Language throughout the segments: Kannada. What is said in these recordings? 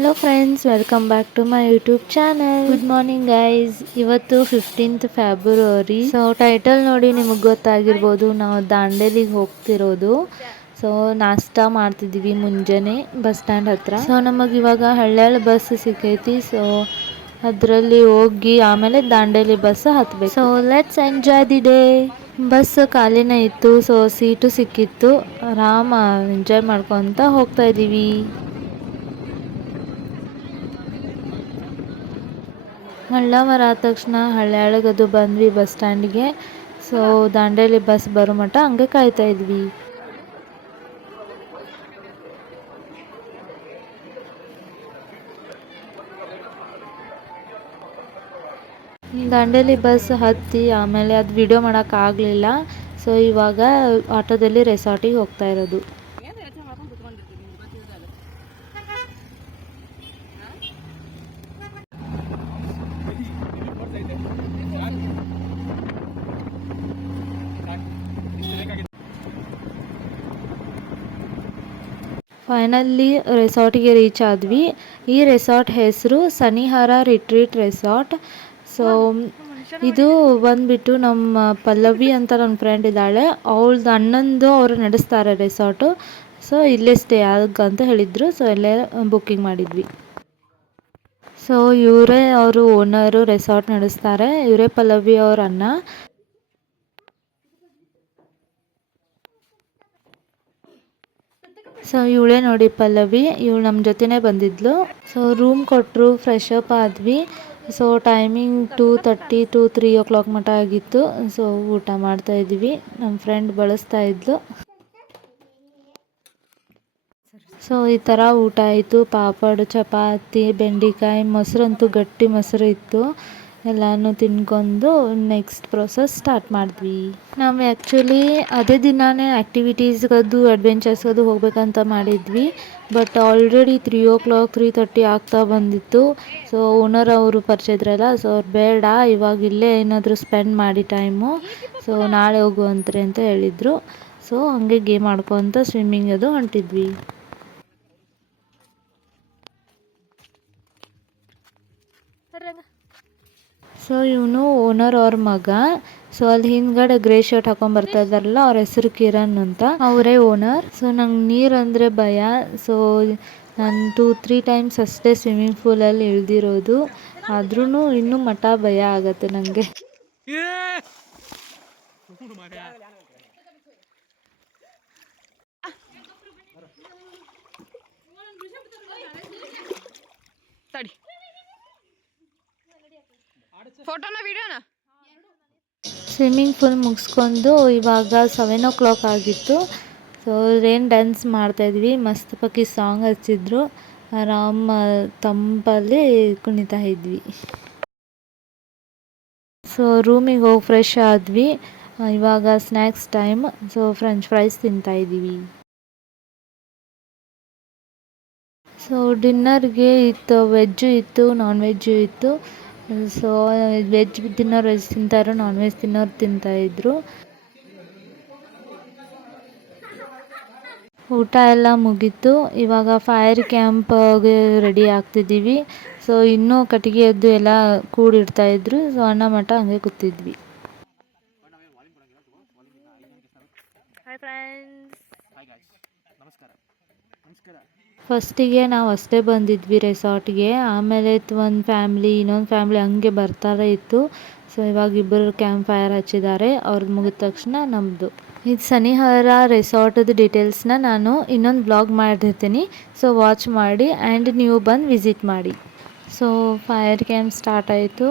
Hello friends, welcome back to my YouTube channel. Good morning guys. ಇವತ್ತು 15th ಫೆಬ್ರವರಿ. ಸೊ ಟೈಟಲ್ ನೋಡಿ ನಿಮಗೆ ಗೊತ್ತಾಗಿರ್ಬೋದು, ನಾವು ದಾಂಡೇಲಿಗೆ ಹೋಗ್ತಿರೋದು. ಸೊ ನಾಷ್ಟ ಮಾಡ್ತಿದ್ದೀವಿ ಮುಂಜಾನೆ ಬಸ್ ಸ್ಟ್ಯಾಂಡ್ ಹತ್ರ. ಸೊ ನಮಗೆ ಇವಾಗ ಹಳ್ಳ್ಯಾಳ ಬಸ್ ಸಿಕ್ಕೈತಿ. ಸೊ ಅದರಲ್ಲಿ ಹೋಗಿ ಆಮೇಲೆ ದಾಂಡೇಲಿ ಬಸ್ ಹತ್ಬೇಕು. So let's enjoy the day. Bus ಖಾಲಿನೇ ಇತ್ತು, ಸೊ ಸೀಟು ಸಿಕ್ಕಿತ್ತು. ಆರಾಮ ಎಂಜಾಯ್ ಮಾಡ್ಕೊತ ಹೋಗ್ತಾ ಇದ್ದೀವಿ. ಹಳ್ಳಮರ ಆದ ತಕ್ಷಣ ಹಳ್ಳ್ಯಾಳಗದು ಬಂದ್ವಿ ಬಸ್ ಸ್ಟ್ಯಾಂಡ್ಗೆ. ಸೊ ದಾಂಡೇಲಿ ಬಸ್ ಬರೋ ಮಟ್ಟ ಹಂಗೆ ಕಾಯ್ತಾ ಇದ್ವಿ. ದಾಂಡೇಲಿ ಬಸ್ ಹತ್ತಿ ಆಮೇಲೆ ಅದು ವಿಡಿಯೋ ಮಾಡೋಕ್ಕಾಗಲಿಲ್ಲ. ಸೊ ಇವಾಗ ಆಟೋದಲ್ಲಿ ರೆಸಾರ್ಟಿಗೆ ಹೋಗ್ತಾ ಇರೋದು. ಫೈನಲಿ ರೆಸಾರ್ಟಿಗೆ ರೀಚ್ ಆದ್ವಿ. ಈ ರೆಸಾರ್ಟ್ ಹೆಸರು ಸನಿಹಾರ ರಿಟ್ರೀಟ್ ರೆಸಾರ್ಟ್. ಸೊ ಇದು ಬಂದುಬಿಟ್ಟು ನಮ್ಮ ಪಲ್ಲವಿ ಅಂತ ನನ್ನ ಫ್ರೆಂಡ್ ಇದ್ದಾಳೆ, ಅವಳದು ಅಣ್ಣಂದು ಅವರು ನಡೆಸ್ತಾರೆ ರೆಸಾರ್ಟು. ಸೊ ಇಲ್ಲೇ ಸ್ಟೇ ಆಗಂತ ಹೇಳಿದರು. ಸೊ ಇಲ್ಲೇ ಬುಕ್ಕಿಂಗ್ ಮಾಡಿದ್ವಿ. ಸೊ ಇವರೇ ಅವರು ಓನರು, ರೆಸಾರ್ಟ್ ನಡೆಸ್ತಾರೆ. ಇವರೇ ಪಲ್ಲವಿ ಅವ್ರ ಅಣ್ಣ. ಸೊ ಇವಳೇ ನೋಡಿ ಪಲ್ಲವಿ, ಇವಳು ನಮ್ಮ ಜೊತೆನೇ ಬಂದಿದ್ಲು. ಸೊ ರೂಮ್ ಕೊಟ್ಟರು, ಫ್ರೆಶ್ ಅಪ್ ಆದ್ವಿ. ಸೊ ಟೈಮಿಂಗ್ 2:30 to 3 o'clock ಮಟ್ಟ ಆಗಿತ್ತು. ಸೊ ಊಟ ಮಾಡ್ತಾ ಇದ್ವಿ, ನಮ್ಮ ಫ್ರೆಂಡ್ ಬಳಸ್ತಾ ಇದ್ಲು. ಸೊ ಈ ಥರ ಊಟ ಆಯಿತು. ಪಾಪಡ್, ಚಪಾತಿ, ಬೆಂಡೆಕಾಯಿ, ಮೊಸರಂತೂ ಗಟ್ಟಿ ಮೊಸರು ಇತ್ತು. ಎಲ್ಲನೂ ತಿನ್ಕೊಂಡು ನೆಕ್ಸ್ಟ್ ಪ್ರೊಸೆಸ್ ಸ್ಟಾರ್ಟ್ ಮಾಡಿದ್ವಿ. ನಾವು ಆ್ಯಕ್ಚುಲಿ ಅದೇ ದಿನವೇ ಆ್ಯಕ್ಟಿವಿಟೀಸ್ಗದು ಅಡ್ವೆಂಚರ್ಸ್ಗದು ಹೋಗ್ಬೇಕಂತ ಮಾಡಿದ್ವಿ. ಬಟ್ ಆಲ್ರೆಡಿ 3 o'clock 3:30 ಆಗ್ತಾ ಬಂದಿತ್ತು. ಸೊ ಓನರ್ ಅವರು ಪರಿಚಯ ಇದ್ರಲ್ಲ, ಸೊ ಅವ್ರು ಬೇಡ ಇವಾಗ ಇಲ್ಲೇ ಏನಾದರೂ ಸ್ಪೆಂಡ್ ಮಾಡಿ ಟೈಮು, ಸೊ ನಾಳೆ ಹೋಗುವಂತ್ರಿ ಅಂತ ಹೇಳಿದರು. ಸೊ ಹಾಗೆ ಗೇಮ್ ಆಡ್ಕೊತ ಸ್ವಿಮ್ಮಿಂಗ್ ಅದು ಹೊಂಟಿದ್ವಿ. ಸೊ ಇವನು ಓನರ್ ಅವ್ರ ಮಗ. ಸೊ ಅಲ್ಲಿ ಹಿಂದ್ಗಡೆ ಗ್ರೇ ಶರ್ಟ್ ಹಾಕೊಂಡು ಬರ್ತಾ ಇದ್ದಾರಲ್ಲ, ಅವ್ರ ಹೆಸರು ಕಿರಣ್ ಅಂತ, ಅವರೇ ಓನರ್. ಸೊ ನಂಗೆ ನೀರು ಅಂದರೆ ಭಯ. ಸೊ ನಾನು 2-3 ಟೈಮ್ಸ್ ಅಷ್ಟೇ ಸ್ವಿಮ್ಮಿಂಗ್ ಪೂಲಲ್ಲಿ ಇಳ್ದಿರೋದು. ಆದ್ರೂ ಇನ್ನೂ ಮಠ ಭಯ ಆಗತ್ತೆ ನನಗೆ. ಫೋಟೋನ ವಿಡಿಯೋನ ಸ್ವಿಮ್ಮಿಂಗ್ ಪೂಲ್ ಮುಗಿಸ್ಕೊಂಡು ಇವಾಗ 7 o'clock ಆಗಿತ್ತು. ಸೊ ರೇನ್ ಡ್ಯಾನ್ಸ್ ಮಾಡ್ತಾಯಿದ್ವಿ. ಮಸ್ತ್ ಪಕ್ಕಿ ಸಾಂಗ್ ಹಚ್ಚಿದ್ರು, ಆರಾಮ ತಂಪಲ್ಲಿ ಕುಣಿತಾ ಇದ್ವಿ. ಸೊ ರೂಮಿಗೆ ಹೋಗಿ ಫ್ರೆಶ್ ಆದ್ವಿ. ಇವಾಗ snacks time. So french fries ತಿಂತಾಯಿದ್ದೀವಿ. ಸೊ ಡಿನ್ನರ್ಗೆ ಇತ್ತು, ವೆಜ್ಜು ಇತ್ತು, ನಾನ್ ವೆಜ್ಜು ಇತ್ತು. ಸೊ ವೆಜ್ ತಿನ್ನೋರು ವೆಜ್ ತಿಂತಾಯಿದ್ರು, ನಾನ್ ವೆಜ್ ತಿನ್ನೋರು ತಿಂತಾಯಿದ್ರು. ಊಟ ಎಲ್ಲ ಮುಗೀತು. ಇವಾಗ ಫೈರ್ ಕ್ಯಾಂಪ್ಗೆ ರೆಡಿ ಆಗ್ತಿದ್ದೀವಿ. ಸೊ ಇನ್ನೂ ಕಟ್ಟಿಗೆಯದ್ದು ಎಲ್ಲ ಕೂಡಿಡ್ತಾಯಿದ್ರು. ಸೊ ಅಣ್ಣ ಮಠ ಹಂಗೆ ಕೂತಿದ್ವಿ. ಫಸ್ಟಿಗೆ ನಾವು ಅಷ್ಟೇ ಬಂದಿದ್ವಿ ರೆಸಾರ್ಟ್ಗೆ. ಆಮೇಲೆ ಒಂದು ಫ್ಯಾಮ್ಲಿ, ಇನ್ನೊಂದು ಫ್ಯಾಮ್ಲಿ ಹಂಗೆ ಬರ್ತಾರೆ ಇತ್ತು. ಸೊ ಇವಾಗ ಇಬ್ಬರು ಕ್ಯಾಂಪ್ ಫೈರ್ ಹಚ್ಚಿದ್ದಾರೆ. ಅವ್ರದ್ದು ಮುಗಿದ ತಕ್ಷಣ ನಮ್ಮದು. ಇದು ಸನಿಹಾರ ರೆಸಾರ್ಟದ ಡೀಟೇಲ್ಸ್ನ ನಾನು ಇನ್ನೊಂದು ವ್ಲಾಗ್ ಮಾಡಿರ್ತೀನಿ. ಸೊ ವಾಚ್ ಮಾಡಿ ಆ್ಯಂಡ್ ನೀವು ಬಂದು ವಿಸಿಟ್ ಮಾಡಿ. ಸೊ ಫೈರ್ ಕ್ಯಾಂಪ್ ಸ್ಟಾರ್ಟ್ ಆಯಿತು.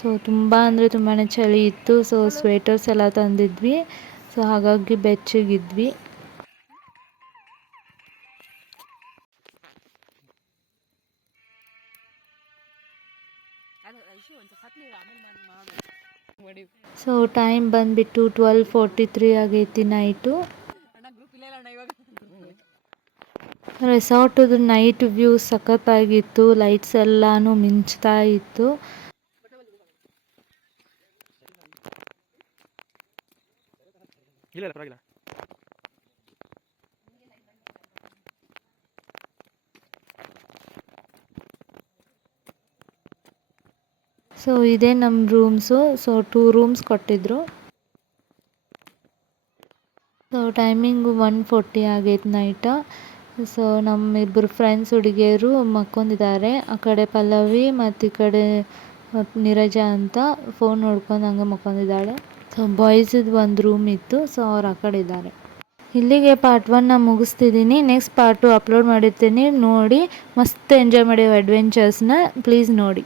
ಸೊ ತುಂಬ ಅಂದರೆ ತುಂಬಾ ಚಳಿ ಇತ್ತು. ಸೊ ಸ್ವೆಟರ್ಸ್ ಎಲ್ಲ ತಂದಿದ್ವಿ. ಸೊ ಹಾಗಾಗಿ ಬೆಚ್ಚಗಿದ್ವಿ. ಸೊ ಟೈಮ್ ಬಂದುಬಿಟ್ಟು 12:43 ಆಗೈತಿ ನೈಟು. ರೆಸಾರ್ಟದು ನೈಟ್ ವ್ಯೂ ಸಖತ್ತಾಗಿತ್ತು. ಲೈಟ್ಸ್ ಎಲ್ಲಾನು ಮಿಂಚ್ತಾ ಇತ್ತು. ಸೊ ಇದೇ ನಮ್ಮ ರೂಮ್ಸು. ಸೊ 2 ರೂಮ್ಸ್ ಕೊಟ್ಟಿದ್ರು. ಸೊ ಟೈಮಿಂಗು 1:40 ಆಗೈತೆ ನೈಟ. ಸೊ ನಮ್ಮಿಬ್ಬರು ಫ್ರೆಂಡ್ಸ್ ಹುಡುಗಿಯರು ಮಕ್ಕೊಂಡಿದ್ದಾರೆ. ಆ ಕಡೆ ಪಲ್ಲವಿ ಮತ್ತು ಈ ಕಡೆ ನೀರಜ ಅಂತ ಫೋನ್ ನೋಡ್ಕೊಂಡು ಹಂಗೆ ಮಕ್ಕೊಂಡಿದ್ದಾಳೆ. ಸೊ ಬಾಯ್ಸಿದ್ದು ಒಂದು ರೂಮ್ ಇತ್ತು. ಸೊ ಅವ್ರು ಆ ಕಡೆ ಇದ್ದಾರೆ. ಇಲ್ಲಿಗೆ ಪಾರ್ಟ್ 1ನ ಮುಗಿಸ್ತಿದ್ದೀನಿ. ನೆಕ್ಸ್ಟ್ ಪಾರ್ಟ್ 2 ಅಪ್ಲೋಡ್ ಮಾಡಿರ್ತೀನಿ, ನೋಡಿ. ಮಸ್ತ್ ಎಂಜಾಯ್ ಮಾಡಿ ಅಡ್ವೆಂಚರ್ಸ್ನ. ಪ್ಲೀಸ್ ನೋಡಿ.